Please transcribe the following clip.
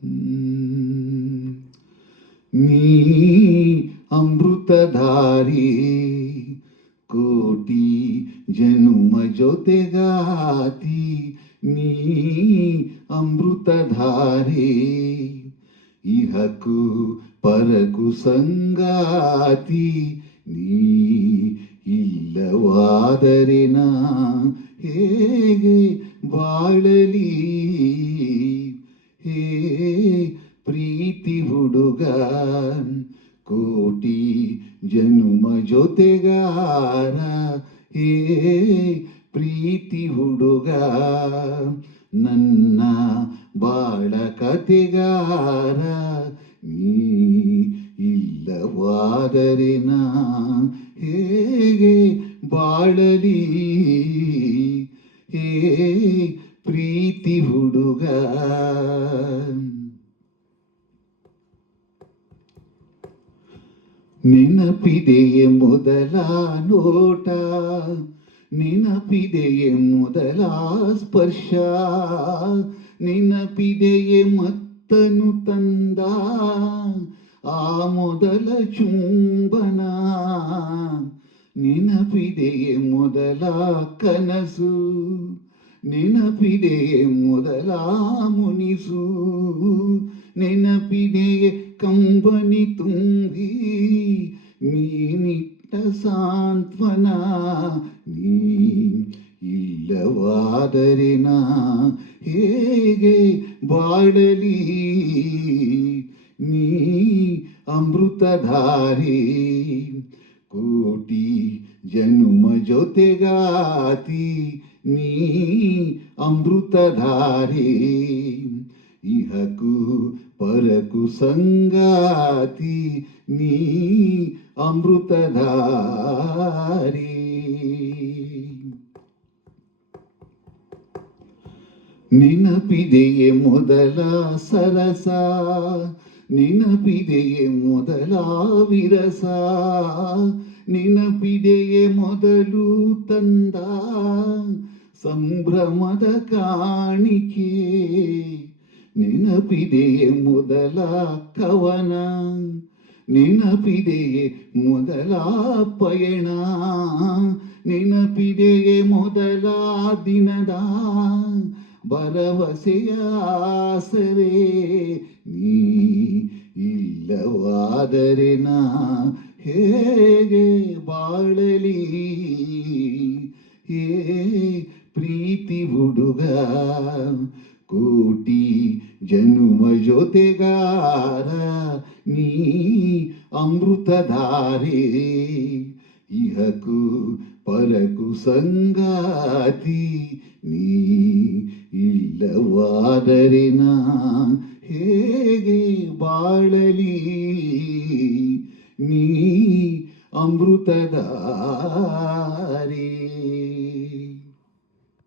ಹ್ಮ್. ನೀ ಅಮೃತಧಾರಿ ಕೋಟಿ ಜನುಮ ಜೊತೆಗಾತಿ ನೀ ಅಮೃತಧಾರೆ ಇಹಕು ಪರಕು ಸಂಗಾತಿ ನೀ ಇಲ್ಲವಾದರೆ ನಾ ಹೇಗೆ ಬಾಳಲಿ ಹೇ ಪ್ರೀತಿ ಹುಡುಗ ಕೋಟಿ ಜನುಮ ಜೊತೆಗಾರ ಹೇ ಪ್ರೀತಿ ಹುಡುಗ ನನ್ನ ಬಾಳ ಕತೆಗಾರ ನೀ ಇಲ್ಲವಾದರೆ ನಾ ಹೇಗೆ ಬಾಳಲಿ ಹೇ ಪ್ರೀತಿ ಹುಡುಗ. ನೆನಪಿದೆಯೇ ಮೊದಲ ನೋಟ ನೆನಪಿದೆಯೇ ಮೊದಲ ಸ್ಪರ್ಶ ನೆನಪಿದೆಯೇ ಮತ್ತನು ತಂದ ಆ ಮೊದಲ ಚುಂಬನ ನೆನಪಿದೆಯೇ ಮೊದಲ ಕನಸು ನೆನಪಿದೆಯೇ ಮೊದಲ ಮುನಿಸು ನೆನಪಿದೆಯೇ ಕಂಬನಿ ತುಂಬಿ ನೀನಿಟ್ಟ ಸಾಂತ್ವನ ನೀ ಇಲ್ಲವಾದರೆ ನಾ ಹೇಗೆ ಬಾಳಲಿ ನೀ ಅಮೃತಧಾರಿ ಕೋಟಿ ಜನುಮ ಜೊತೆಗಾತಿ ನೀ ಅಮೃತಧಾರಿ ಇಹಕು ಪರಕು ಸಂಗಾತಿ ನೀ ಅಮೃತಧಾರಿ. ನೆನಪಿದೆಯೇ ಮೊದಲ ಸರಸ ನೆನಪಿದೆಯೇ ಮೊದಲ ವಿರಸ ನೆನಪಿದೆಯೇ ಮೊದಲು ತಂದ ಸಂಭ್ರಮದ ಕಾಣಿಕೆ ನೆನಪಿದೆಯೇ ಮೊದಲ ಕವನ ನೆನಪಿದೆಯೇ ಮೊದಲ ಪಯಣ ನೆನಪಿದೆಯೇ ಮೊದಲ ದಿನದ ಭರವಸೆಯ ಆಸರೆ ನೀ ಇಲ್ಲವಾದರೆ ನಾ ಹೇಗೆ ಬಾಳಲಿ ಹೇ ಪ್ರೀತಿ ಹುಡುಗ ಕೋಟಿ ಜನುಮ ಜೊತೆಗಾರ ನೀ ಅಮೃತಧಾರೆ ಇಹಕು ಪರಕು ಸಂಗಾತಿ ನೀ ಇಲ್ಲವಾದರೆ ನಾ ಹೇಗೆ ಬಾಳಲಿ ನೀ ಅಮೃತಧಾರೆ.